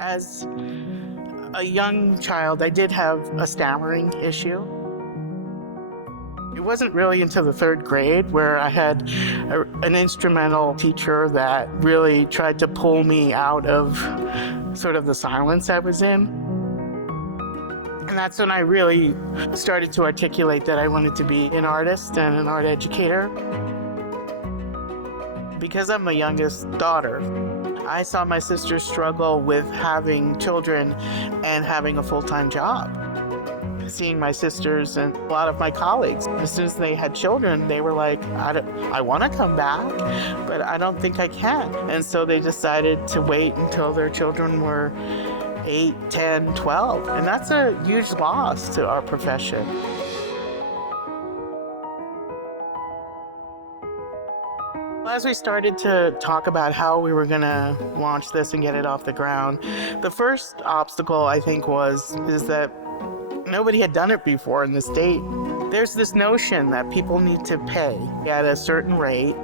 As a young child, I did have a stammering issue. It wasn't really until the third grade where I had an instrumental teacher that really tried to pull me out of sort of the silence I was in. And that's when I really started to articulate that I wanted to be an artist and an art educator. Because I'm the youngest daughter, I saw my sisters struggle with having children and having a full-time job. Seeing my sisters and a lot of my colleagues, as soon as they had children, they were like, I want to come back, but I don't think I can. And so they decided to wait until their children were 8, 10, 12. And that's a huge loss to our profession. As we started to talk about how we were going to launch this and get it off the ground, the first obstacle, I think, is that nobody had done it before in the state. There's this notion that people need to pay at a certain rate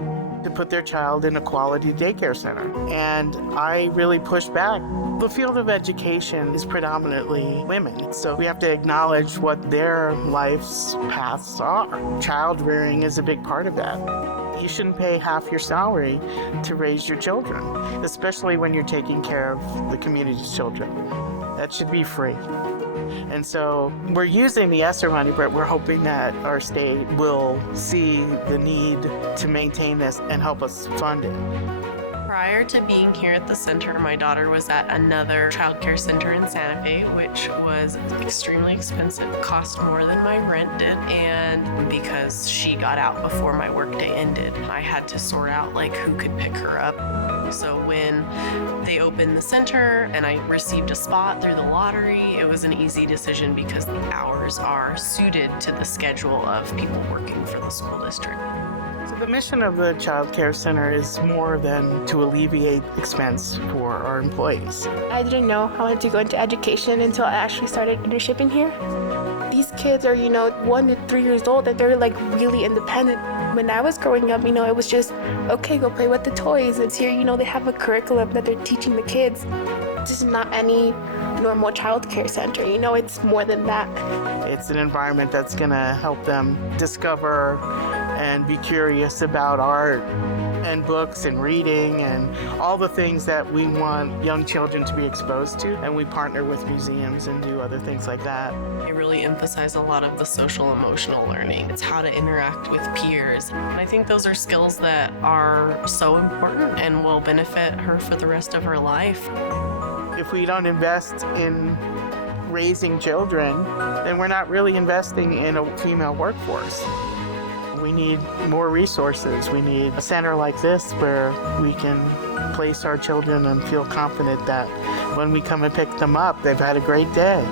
to put their child in a quality daycare center. And I really pushed back. The field of education is predominantly women, so we have to acknowledge what their life's paths are. Child rearing is a big part of that. You shouldn't pay half your salary to raise your children, especially when you're taking care of the community's children. That should be free. And so we're using the ESSER money, but we're hoping that our state will see the need to maintain this and help us fund it. Prior to being here at the center, my daughter was at another childcare center in Santa Fe, which was extremely expensive, cost more than my rent did, and because she got out before my workday ended, I had to sort out who could pick her up. So when they opened the center and I received a spot through the lottery, it was an easy decision because the hours are suited to the schedule of people working for the school district. So the mission of the Child Care Center is more than to alleviate expense for our employees. I didn't know I wanted to go into education until I actually started internshipping here. These kids are, 1 to 3 years old, and they're really independent. When I was growing up, it was just, okay, go play with the toys. It's here, they have a curriculum that they're teaching the kids. This is not any normal child care center, it's more than that. It's an environment that's gonna help them discover and be curious about art and books and reading and all the things that we want young children to be exposed to. And we partner with museums and do other things like that. I really emphasize a lot of the social emotional learning. It's how to interact with peers. And I think those are skills that are so important and will benefit her for the rest of her life. If we don't invest in raising children, then we're not really investing in a female workforce. We need more resources. We need a center like this where we can place our children and feel confident that when we come and pick them up, they've had a great day.